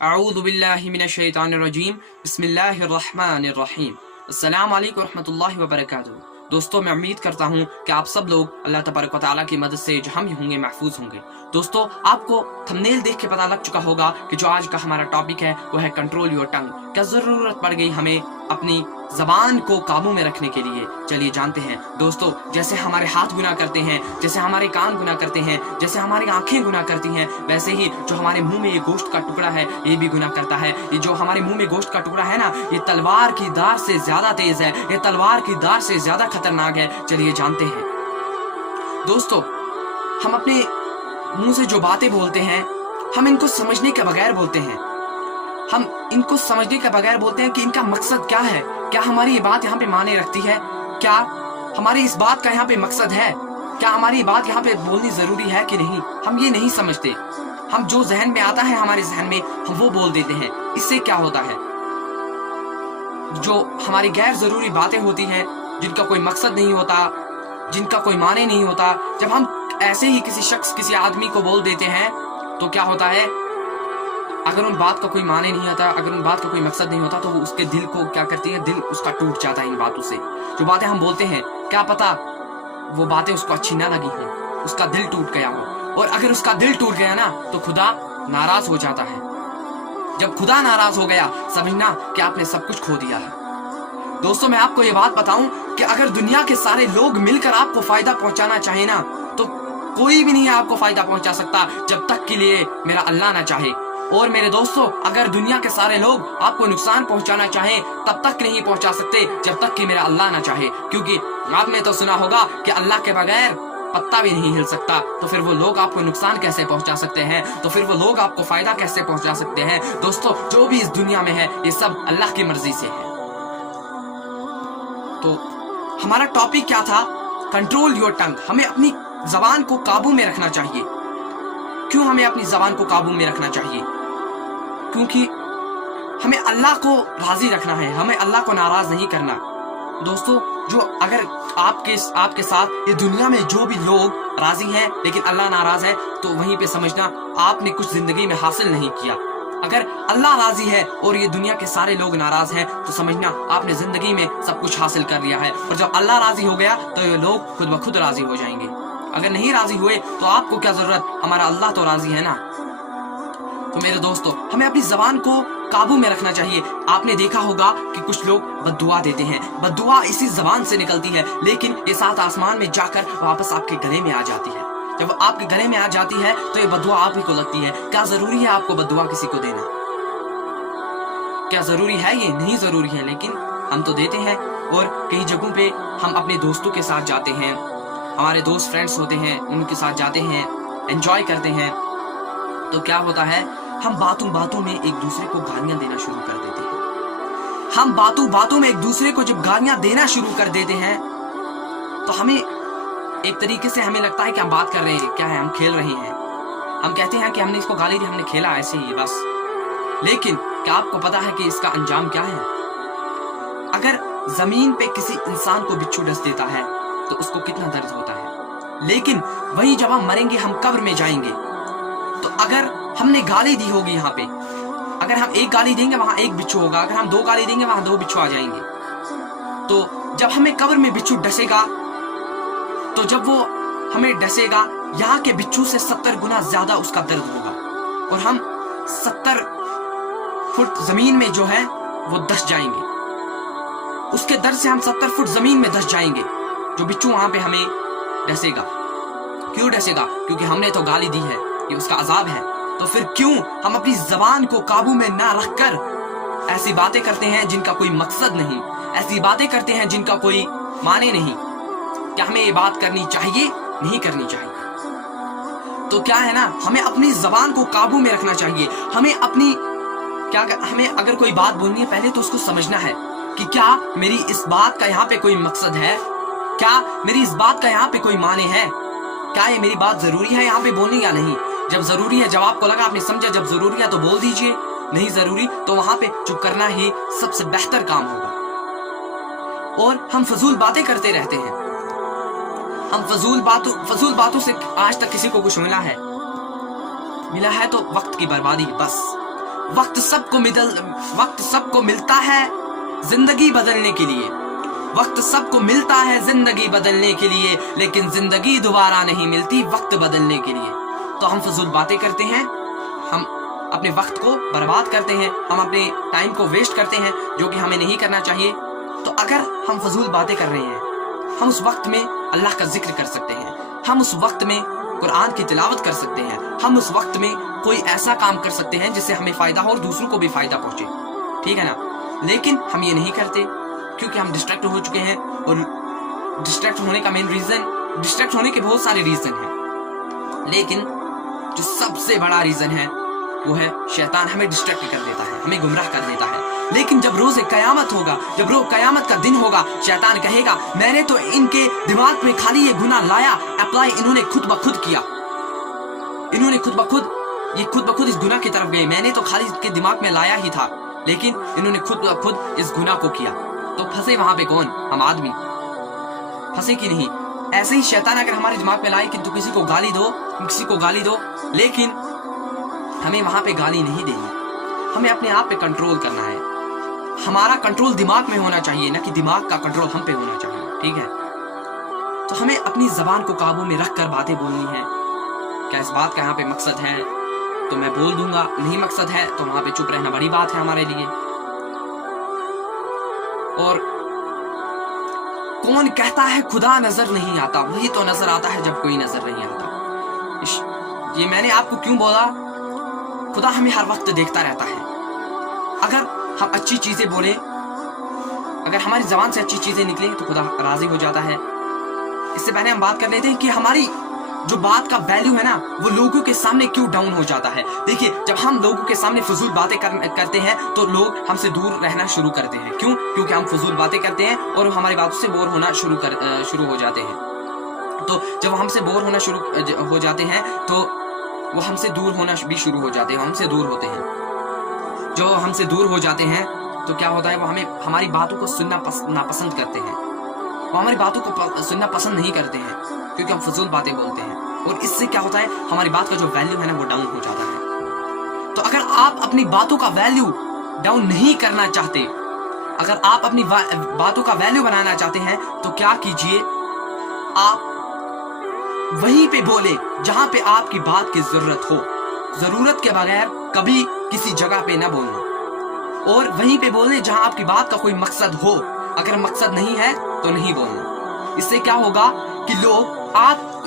अऊज़ु बिल्लाहि मिनश शैतानिर रजीम बिस्मिल्लाहिर रहमानिर रहीम। अस्सलाम वालेकुम रहमतुल्लाहि व बरकातुहू। दोस्तों, मैं उम्मीद करता हूँ कि आप सब लोग अल्लाह तबारक व तआला की मदद से जहाँ भी होंगे महफूज होंगे। दोस्तों, आपको थंबनेल देख के पता लग चुका होगा कि जो आज का हमारा टॉपिक है वो है कंट्रोल योर टंग। क्या जरूरत पड़ गई हमें अपनी जबान को काबू में रखने के लिए? चलिए जानते हैं। दोस्तों, जैसे हमारे हाथ गुनाह करते हैं, जैसे हमारे कान गुनाह करते हैं, जैसे हमारी आंखें गुनाह करती हैं, वैसे ही जो हमारे मुंह में ये गोश्त का टुकड़ा है ये भी गुनाह करता है। ये जो हमारे मुंह में गोश्त का टुकड़ा है ना, ये तलवार की धार से ज्यादा तेज है, ये तलवार की धार से ज्यादा खतरनाक है। चलिए जानते हैं। दोस्तों, हम अपने मुंह से जो बातें बोलते हैं हम इनको समझने के बगैर बोलते हैं। हम इनको समझने के बगैर बोलते हैं कि इनका मकसद क्या है। क्या हमारी ये बात यहाँ पे माने रखती है? क्या हमारी इस बात का यहाँ पे मकसद है? क्या हमारी बात यहाँ पे बोलनी जरूरी है कि नहीं? हम ये नहीं समझते। हम जो जहन में आता है हमारे जहन में हम वो बोल देते हैं। इससे क्या होता है, जो हमारी गैर जरूरी बातें होती हैं, जिनका कोई मकसद नहीं होता, जिनका कोई माने नहीं होता, जब हम ऐसे ही किसी शख्स किसी आदमी को बोल देते हैं तो क्या होता है, अगर उन बात का कोई माने नहीं आता, अगर उन बात का कोई मकसद नहीं होता तो वो उसके दिल को क्या करती है, दिल उसका टूट जाता है इन बातों से। जो बातें हम बोलते हैं, क्या पता वो बातें उसको अच्छी ना लगी हो, उसका दिल टूट गया हो। और अगर उसका दिल टूट गया ना तो खुदा नाराज हो जाता है। जब खुदा नाराज हो गया समझना कि आपने सब कुछ खो दिया है। दोस्तों, मैं आपको ये बात बताऊं कि अगर दुनिया के सारे लोग मिलकर आपको फायदा पहुंचाना चाहे ना तो कोई भी नहीं आपको फायदा पहुंचा सकता जब तक के लिए मेरा अल्लाह ना चाहे। और मेरे दोस्तों, अगर दुनिया के सारे लोग आपको नुकसान पहुंचाना चाहें तब तक नहीं पहुंचा सकते जब तक कि मेरा अल्लाह ना चाहे। क्योंकि आपने तो सुना होगा कि अल्लाह के बगैर पत्ता भी नहीं हिल सकता। तो फिर वो लोग आपको नुकसान कैसे पहुंचा सकते हैं? तो फिर वो लोग आपको फायदा कैसे पहुंचा सकते हैं? दोस्तों, जो भी इस दुनिया में है ये सब अल्लाह की मर्जी से है। तो हमारा टॉपिक क्या था? Control your tongue. हमें अपनी जबान को काबू में रखना चाहिए। क्यों हमें अपनी जबान को काबू में रखना चाहिए? क्योंकि हमें अल्लाह को राजी रखना है, हमें अल्लाह को नाराज नहीं करना। दोस्तों, जो अगर आपके साथ ये दुनिया में जो भी लोग राजी हैं लेकिन अल्लाह नाराज है तो वहीं पे समझना आपने कुछ जिंदगी में हासिल नहीं किया। अगर अल्लाह राजी है और ये दुनिया के सारे लोग नाराज हैं तो समझना आपने जिंदगी में सब कुछ हासिल कर लिया है। और जब अल्लाह राजी हो गया तो ये लोग खुद ब खुद राजी हो जाएंगे। अगर नहीं राजी हुए तो आपको क्या जरूरत, हमारा अल्लाह तो राजी है ना। तो मेरे दोस्तों, हमें अपनी जबान को काबू में रखना चाहिए। आपने देखा होगा कि कुछ लोग बद्दुआ देते हैं, बद्दुआ इसी जबान से निकलती है लेकिन ये सात आसमान में जाकर वापस आपके गले में आ जाती है। जब आपके गले में आ जाती है तो ये बद्दुआ आप ही को लगती है। क्या जरूरी है आपको बद्दुआ किसी को देना? क्या जरूरी है? ये नहीं जरूरी है, लेकिन हम तो देते हैं। और कई जगहों पे हम अपने दोस्तों के साथ जाते हैं, हमारे दोस्त फ्रेंड्स होते हैं, उनके साथ जाते हैं, एंजॉय करते हैं। तो क्या होता है, हम बातों बातों में एक दूसरे को गालियां देना शुरू कर देते हैं। हम बातों बातों में एक दूसरे को जब गालियां देना शुरू कर देते हैं तो हमें एक तरीके से हमें लगता है कि हम बात कर रहे हैं, क्या है, हम खेल रहे हैं। हम कहते हैं कि हमने इसको गाली दी, हमने खेला ऐसे ही बस। लेकिन क्या आपको पता है कि इसका अंजाम क्या है? अगर जमीन पे किसी इंसान को बिच्छू डस देता है तो उसको कितना दर्द होता है। लेकिन वहीं जब हम मरेंगे, हम कब्र में जाएंगे, तो अगर हमने गाली दी होगी यहाँ पे, अगर हम एक गाली देंगे वहां एक बिच्छू होगा, अगर हम दो गाली देंगे वहां दो बिच्छू आ जाएंगे। तो जब हमें कब्र में बिच्छू डसेगा, तो जब वो हमें डसेगा, यहाँ के बिच्छू से 70 गुना ज्यादा उसका दर्द होगा और हम 70 फुट जमीन में जो है वो धस जाएंगे। उसके दर्द से हम 70 फुट जमीन में धस जाएंगे। जो बिच्छू वहां पे हमें डसेगा, क्यों डसेगा? क्योंकि हमने तो गाली दी है, ये उसका अजाब है। तो फिर क्यों हम अपनी जबान को काबू में ना रखकर ऐसी बातें करते हैं जिनका कोई मकसद नहीं, ऐसी बातें करते हैं जिनका कोई माने नहीं? क्या हमें ये बात करनी चाहिए? नहीं करनी चाहिए। तो क्या है ना, हमें अपनी जबान को काबू में रखना चाहिए। हमें हमें अगर कोई बात बोलनी है पहले तो उसको समझना है कि क्या मेरी इस बात का यहाँ पे कोई मकसद है, क्या मेरी इस बात का यहाँ पे कोई माने है, क्या ये मेरी बात जरूरी है यहाँ पे बोलनी या नहीं। जब जरूरी है, जब आपको लगा, आपने समझा जब जरूरी है तो बोल दीजिए, नहीं जरूरी तो वहां पे चुप करना ही सबसे बेहतर काम होगा। और हम फजूल बातें करते रहते हैं। हम फजूल बातों से आज तक किसी को कुछ मिला है तो वक्त की बर्बादी बस। वक्त सबको मिलता है जिंदगी बदलने के लिए, वक्त सबको मिलता है जिंदगी बदलने के लिए, लेकिन जिंदगी दोबारा नहीं मिलती वक्त बदलने के लिए। तो हम फजूल बातें करते हैं, हम अपने वक्त को बर्बाद करते हैं, हम अपने टाइम को वेस्ट करते हैं, जो कि हमें नहीं करना चाहिए। तो अगर हम फजूल बातें कर रहे हैं, हम उस वक्त में अल्लाह का जिक्र कर सकते हैं, हम उस वक्त में कुरान की तिलावत कर सकते हैं, हम उस वक्त में कोई ऐसा काम कर सकते हैं जिससे हमें फायदा हो और दूसरों को भी फायदा पहुंचे, ठीक है ना। लेकिन हम ये नहीं करते क्योंकि हम डिस्ट्रैक्ट हो चुके हैं, और डिस्ट्रैक्ट होने का मेन रीजन, डिस्ट्रैक्ट होने के बहुत सारे रीजन हैं, लेकिन जो सबसे बड़ा रीजन है वो है शैतान हमें डिस्ट्रैक्ट कर देता है, हमें गुमराह कर देता है। लेकिन जब रोज़ क़यामत होगा, जब रोज़ क़यामत का दिन होगा, शैतान कहेगा मैंने तो इनके दिमाग में खाली ये गुनाह लाया, अप्लाई इन्होंने खुद ब खुद किया, इन्होंने खुद ब खुद इस गुनाह की तरफ गए, मैंने तो खाली इनके दिमाग में लाया ही था, लेकिन इन्होंने खुद ब खुद इस गुनाह को किया। तो फंसे वहां पे कौन? हम आदमी फंसे कि नहीं? ऐसे ही शैतान अगर हमारे दिमाग में लाए कि तू किसी को गाली दो, लेकिन हमें वहां पे गाली नहीं देनी, हमें अपने आप पे कंट्रोल करना है। हमारा कंट्रोल दिमाग में होना चाहिए, ना कि दिमाग का कंट्रोल हम पे होना चाहिए, ठीक है। तो हमें अपनी जबान को काबू में रख कर बातें बोलनी है। क्या इस बात का यहाँ पे मकसद है तो मैं बोल दूंगा, नहीं मकसद है तो वहां पे चुप रहना बड़ी बात है हमारे लिए। और कौन कहता है खुदा नजर नहीं आता, वही तो नजर आता है जब कोई नजर नहीं आता। ये मैंने आपको क्यों बोला? खुदा हमें हर वक्त देखता रहता है। अगर हम अच्छी चीजें बोले, अगर हमारी जबान से अच्छी चीजें निकले तो खुदा राजी हो जाता है। इससे पहले हम बात कर लेते हैं कि हमारी जो बात का वैल्यू है ना, वो लोगों के सामने क्यों डाउन हो जाता है। देखिए, जब हम लोगों के सामने फजूल बातें करते हैं तो लोग हमसे दूर रहना शुरू करते हैं। क्यों? क्योंकि हम फजूल बातें करते हैं और हमारी बातों से बोर होना शुरू हो जाते हैं। तो जब हमसे बोर होना शुरू हो जाते हैं तो वो हमसे दूर होना भी शुरू हो जाते हैं, हमसे दूर होते हैं। जो हमसे दूर हो जाते हैं तो क्या होता है, वो हमें हमारी बातों को सुनना नापसंद करते हैं, वो हमारी बातों को सुनना पसंद नहीं करते हैं क्योंकि हम फजूल बातें बोलते हैं। और इससे क्या होता है, हमारी बात का जो वैल्यू है ना वो डाउन हो जाता है। तो अगर आप अपनी बातों का वैल्यू डाउन नहीं करना चाहते, अगर आप अपनी बातों का वैल्यू बनाना चाहते हैं तो क्या कीजिए, आप वहीं पे बोले जहां पे आपकी बात की जरूरत हो। जरूरत के बगैर कभी किसी जगह पे ना बोलना, और वहीं पे बोलने जहां आपकी बात का कोई मकसद हो। अगर मकसद नहीं है तो नहीं बोलना। इससे क्या होगा कि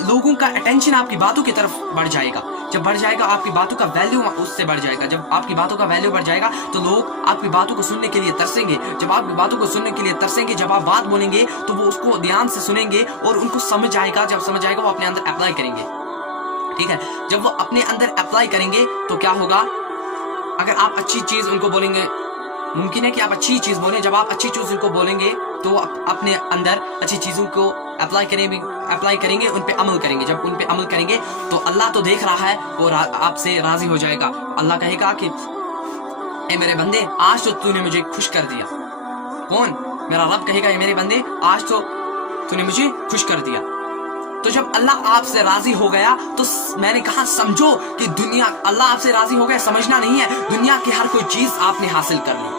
लोगों का अटेंशन आपकी बातों की तरफ बढ़ जाएगा। जब बढ़ जाएगा आपकी बातों का वैल्यू उससे बढ़ जाएगा। जब आपकी बातों का वैल्यू बढ़ जाएगा तो लोग आपकी बातों को सुनने के लिए तरसेंगे। जब आपकी बातों को सुनने के लिए तरसेंगे, जब आप बात बोलेंगे तो वो उसको ध्यान से सुनेंगे और उनको समझ आएगा। जब समझ आएगा वो अपने अंदर अप्लाई करेंगे, ठीक है। जब वो अपने अंदर अप्लाई करेंगे तो क्या होगा, अगर आप अच्छी चीज उनको बोलेंगे, मुमकिन है कि आप अच्छी चीज बोलें। जब आप अच्छी चीज उनको बोलेंगे तो अपने अंदर अच्छी चीजों को अप्लाई करेंगे, उन पे अमल करेंगे। जब उन पे अमल करेंगे तो अल्लाह तो देख रहा है और आपसे राजी हो जाएगा। अल्लाह कहेगा कि ए मेरे बंदे, आज तो तूने मुझे खुश कर दिया। कौन? मेरा रब कहेगा, ए मेरे बंदे, आज तो तूने मुझे खुश कर दिया। तो जब अल्लाह आपसे राजी हो गया तो मैंने कहा समझो कि दुनिया, अल्लाह आपसे राजी हो गया, समझना नहीं है, दुनिया की हर कोई चीज आपने हासिल कर ली।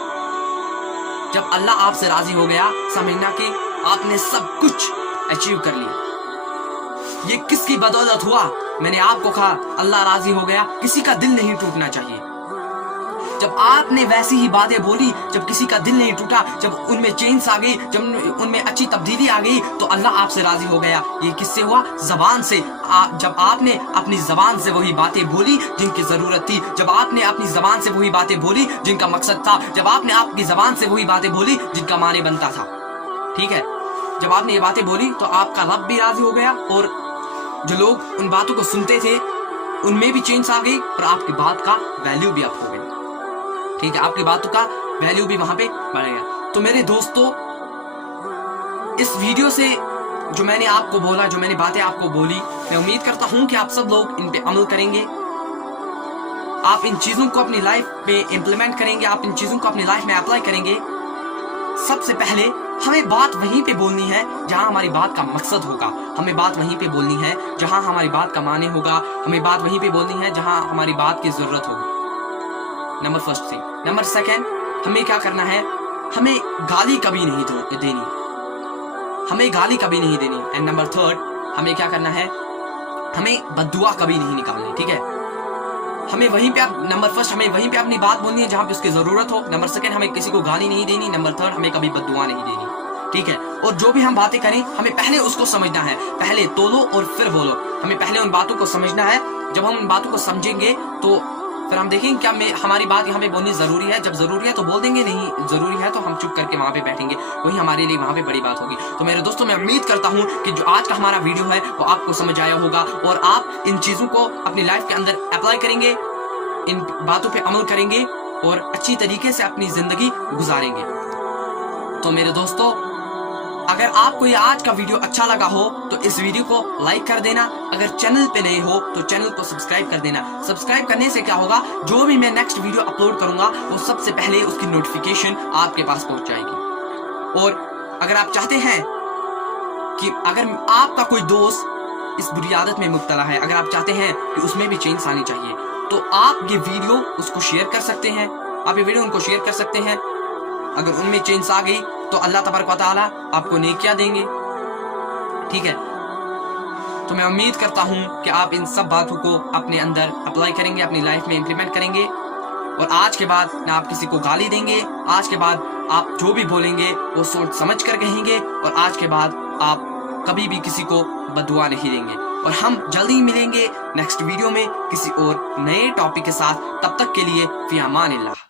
जब अल्लाह आपसे राजी हो गया, समझना कि आपने सब कुछ अचीव कर लिया। ये किसकी बदौलत हुआ? मैंने आपको कहा अल्लाह राजी हो गया। किसी का दिल नहीं टूटना चाहिए। जब आपने वैसी ही बातें बोली, जब किसी का दिल नहीं टूटा, जब उनमें चेंज आ गई, जब उनमें अच्छी तब्दीली आ गई, तो अल्लाह आपसे राजी हो गया। ये किससे हुआ? जबान से। जब आपने अपनी जबान से वही बातें बोली जिनकी जरूरत थी, जब आपने अपनी जबान से वही बातें बोली जिनका मकसद था, जब आपने आपकी जबान से वही बातें बोली जिनका माने बनता था, ठीक है। जब आपने ये बातें बोली तो आपका रब भी राजी हो गया और जो लोग उन बातों को सुनते थे उनमें भी चेंज आ गई और आपकी बात का वैल्यू भी अप हो गया, ठीक है। आपकी बातों का वैल्यू भी वहां पे बढ़ेगा। तो मेरे दोस्तों, इस वीडियो से जो मैंने आपको बोला, जो मैंने बातें आपको बोली, मैं उम्मीद करता हूं कि आप सब लोग इन पे अमल करेंगे, आप इन चीजों को अपनी लाइफ पे इम्प्लीमेंट करेंगे, आप इन चीजों को अपनी लाइफ में अप्लाई करेंगे। सबसे पहले हमें बात वहीं पे बोलनी है जहां हमारी बात का मकसद होगा। हमें बात वहीं पे बोलनी है जहां हमारी बात का माने होगा। हमें बात वहीं पे बोलनी है जहां हमारी बात की जरूरत होगी। नंबर फर्स्ट थी। नंबर सेकंड, हमें क्या करना है, हमें गाली कभी नहीं देनी, हमें गाली कभी नहीं देनी। एंड नंबर थर्ड, हमें क्या करना है, हमें बद्दुआ कभी नहीं निकालनी, ठीक है। हमें वहीं पे नंबर फर्स्ट, हमें वहीं पे अपनी बात बोलनी है जहां पे उसकी जरूरत हो। नंबर सेकंड, हमें किसी को गाली नहीं देनी। नंबर थर्ड, हमें कभी बद्दुआ नहीं देनी, ठीक है। और जो भी हम बातें करें, हमें पहले उसको समझना है, पहले तोलो और फिर बोलो। हमें पहले उन बातों को समझना है। जब हम उन बातों को समझेंगे तो फिर हम देखेंगे क्या हमारी बात यहाँ पे बोलनी जरूरी है। जब जरूरी है तो बोल देंगे, नहीं जरूरी है तो हम चुप करके वहां पे बैठेंगे। वही हमारे लिए वहां पे बड़ी बात होगी। तो मेरे दोस्तों, मैं उम्मीद करता हूँ कि जो आज का हमारा वीडियो है वो आपको समझ आया होगा और आप इन चीजों को अपनी लाइफ के अंदर अप्लाई करेंगे, इन बातों पे अमल करेंगे और अच्छी तरीके से अपनी जिंदगी गुजारेंगे। तो मेरे दोस्तों, अगर आपको ये आज का वीडियो अच्छा लगा हो तो इस वीडियो को लाइक कर देना। अगर चैनल पे नए हो तो चैनल को सब्सक्राइब कर देना। सब्सक्राइब करने से क्या होगा, जो भी मैं नेक्स्ट वीडियो अपलोड करूंगा वो सबसे पहले उसकी नोटिफिकेशन आपके पास पहुंच जाएगी। और अगर आप चाहते हैं कि अगर आपका कोई दोस्त इस बुरी आदत में मुब्तला है, अगर आप चाहते हैं कि उसमें भी चेंज आनी चाहिए, तो आप ये वीडियो उसको शेयर कर सकते हैं। आप ये वीडियो उनको शेयर कर सकते हैं। अगर उनमें चेंज आ गई तो अल्लाह तबारक व तआला आपको नेकियां देंगे, ठीक है। तो मैं उम्मीद करता हूं कि आप इन सब बातों को अपने अंदर अप्लाई करेंगे, अपनी लाइफ में इंप्लीमेंट करेंगे। और आज के बाद ना आप किसी को गाली देंगे, आज के बाद आप जो भी बोलेंगे वो सोच समझ कर कहेंगे। और आज के बाद आप कभी भी किसी को बददुआ नहीं देंगे। और हम जल्दी ही मिलेंगे नेक्स्ट वीडियो में किसी और नए टॉपिक के साथ। तब तक के लिए फी अमानिल्लाह।